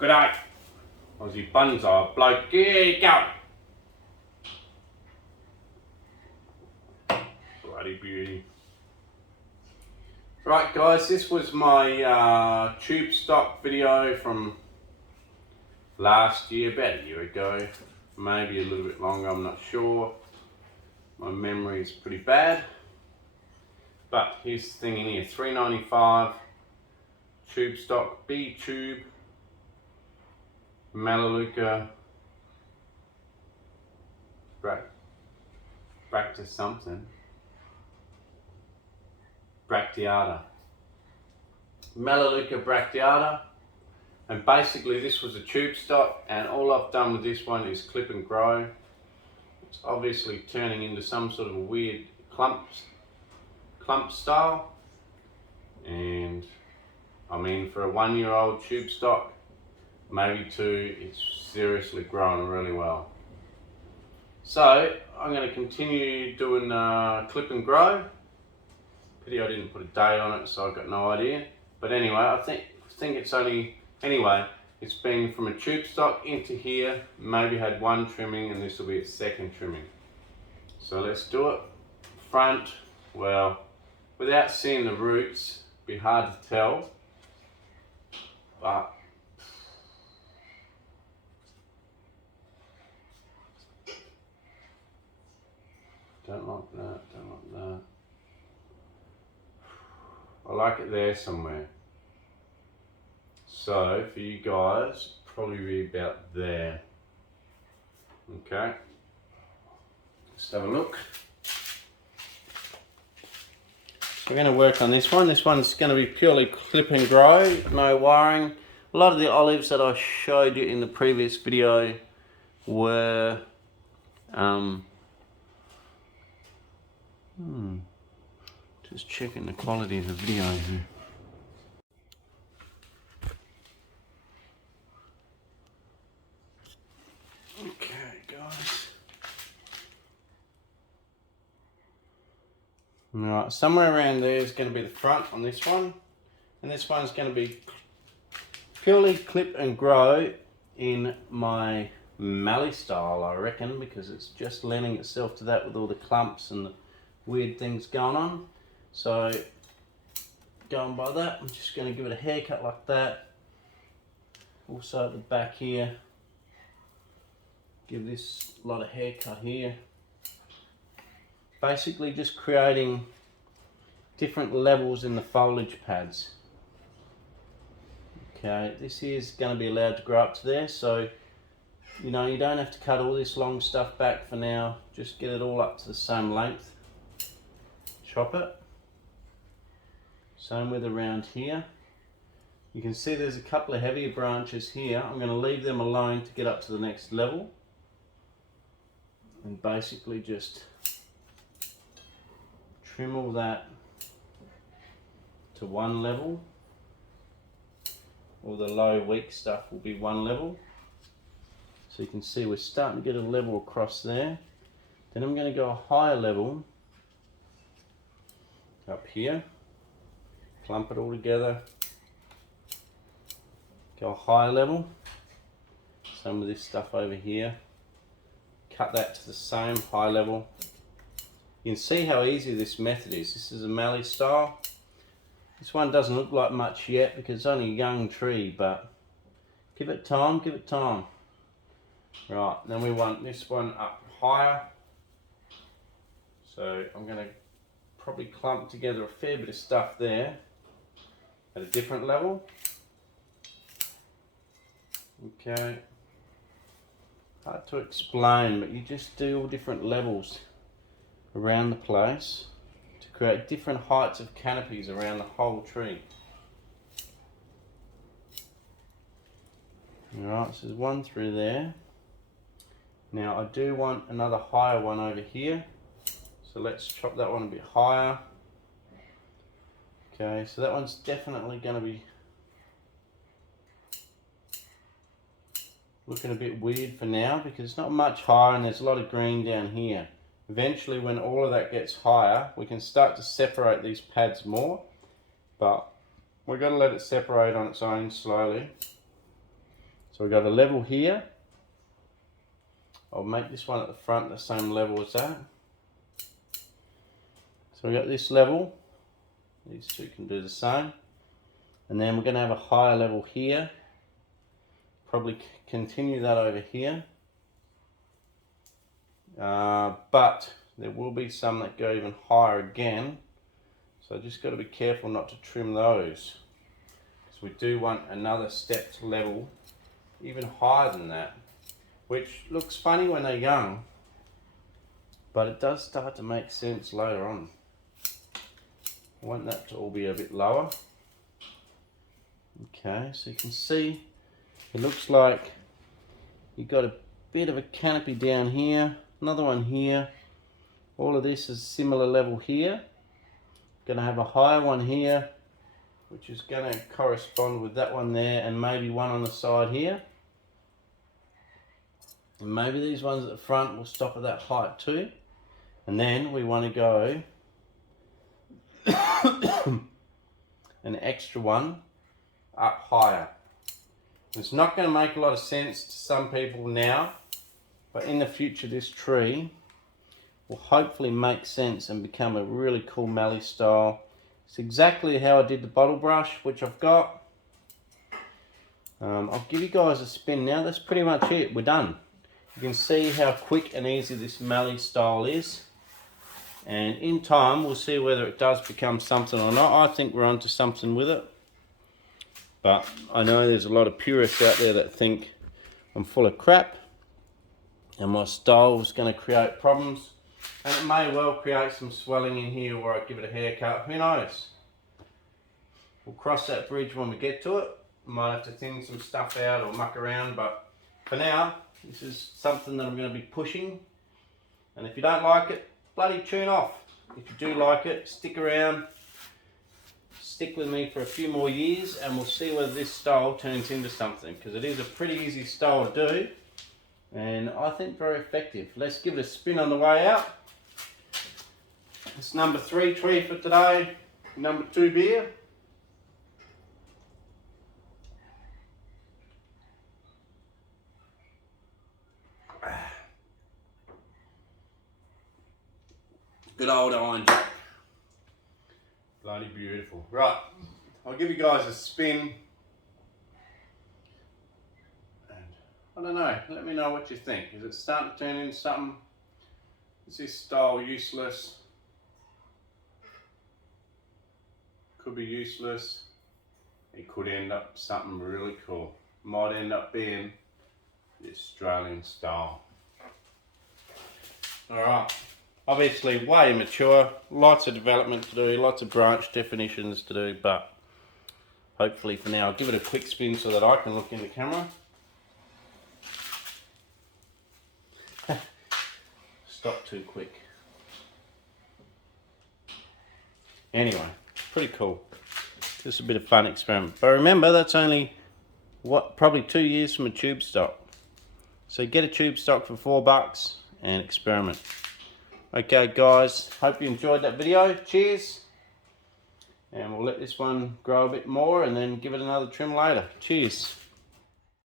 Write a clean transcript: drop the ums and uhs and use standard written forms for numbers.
G'day, Aussie Bonsai Bloke, here you go. Bloody beauty. Right guys, this was my tube stock video from last year, about a year ago, maybe a little bit longer, I'm not sure. My memory is pretty bad. But here's the thing in here, $3.95 tube stock, B tube, Melaleuca, Bracta something, Bracteata, Melaleuca Bracteata. And basically this was a tube stock, and all I've done with this one is clip and grow. It's obviously turning into some sort of a weird clump style, and I mean for a 1-year-old tube stock, maybe 2, it's seriously growing really well. So I'm going to continue doing clip and grow. Pity I didn't put a date on it, so I've got no idea. But anyway, I think it's only, anyway, it's been from a tube stock into here, maybe had 1 trimming, and this will be a 2nd trimming. So let's do it. Front, well, without seeing the roots, it'd be hard to tell, but don't like that, don't like that. I like it there somewhere. So for you guys, probably be about there. Okay, let's have a look. We're going to work on this one. This one's going to be purely clip and grow, no wiring. A lot of the olives that I showed you in the previous video were just checking the quality of the video here. Okay guys. Alright, somewhere around there is going to be the front on this one, and this one's going to be purely clip and grow in my mallee style, I reckon, because it's just lending itself to that with all the clumps and the weird things going on. So going by that, I'm just going to give it a haircut like that. Also at the back here, give this lot of haircut here. Basically just creating different levels in the foliage pads. Okay, this is going to be allowed to grow up to there, so you know, you don't have to cut all this long stuff back for now. Just get it all up to the same length. Chop it. Same with around here. You can see there's a couple of heavier branches here. I'm going to leave them alone to get up to the next level. And basically just trim all that to one level. All the low weak stuff will be one level. So you can see we're starting to get a level across there. Then I'm going to go a higher level up here. Clump it all together. Go a higher level. Some of this stuff over here. Cut that to the same high level. You can see how easy this method is. This is a mallee style. This one doesn't look like much yet because it's only a young tree, but give it time, give it time. Right, then we want this one up higher. So I'm going to probably clump together a fair bit of stuff there at a different level. Okay. Hard to explain, but you just do all different levels around the place to create different heights of canopies around the whole tree. Alright, so there's one through there. Now I do want another higher one over here, so let's chop that one a bit higher. Okay, so that one's definitely going to be looking a bit weird for now because it's not much higher and there's a lot of green down here. Eventually when all of that gets higher, we can start to separate these pads more, but we're going to let it separate on its own slowly. So we've got a level here. I'll make this one at the front the same level as that. So we've got this level. These two can do the same. And then we're going to have a higher level here. Probably continue that over here. But there will be some that go even higher again. So just got to be careful not to trim those. Because we do want another stepped level even higher than that. Which looks funny when they're young. But it does start to make sense later on. I want that to all be a bit lower. Okay, so you can see it looks like you've got a bit of a canopy down here, another one here. All of this is similar level here. Going to have a higher one here, which is going to correspond with that one there, and maybe one on the side here. And maybe these ones at the front will stop at that height too. And then we want to go an extra one up higher. It's not going to make a lot of sense to some people now, but in the future this tree will hopefully make sense and become a really cool mallee style. It's exactly how I did the bottle brush, which I've got. I'll give you guys a spin now. That's pretty much it. We're done. You can see how quick and easy this mallee style is. And in time, we'll see whether it does become something or not. I think we're onto something with it. But I know there's a lot of purists out there that think I'm full of crap and my style is going to create problems. And it may well create some swelling in here where I give it a haircut. Who knows? We'll cross that bridge when we get to it. Might have to thin some stuff out or muck around. But for now, this is something that I'm going to be pushing. And if you don't like it, bloody tune off. If you do like it, stick around. Stick with me for a few more years and we'll see whether this style turns into something, because it is a pretty easy style to do and I think very effective. Let's give it a spin on the way out. It's number 3 tree for today, number 2 beer. Good old Iron Jack. Bloody beautiful. Right, I'll give you guys a spin. And I don't know, let me know what you think. Is it starting to turn into something? Is this style useless? Could be useless. It could end up something really cool. Might end up being the Australian style. Alright. Obviously way immature, lots of development to do, lots of branch definitions to do, but hopefully for now I'll give it a quick spin so that I can look in the camera. Stop too quick. Anyway, pretty cool. Just a bit of fun experiment. But remember, that's only probably 2 years from a tube stock. So get a tube stock for $4 and experiment. Okay guys, hope you enjoyed that video. Cheers. And we'll let this one grow a bit more and then give it another trim later. Cheers.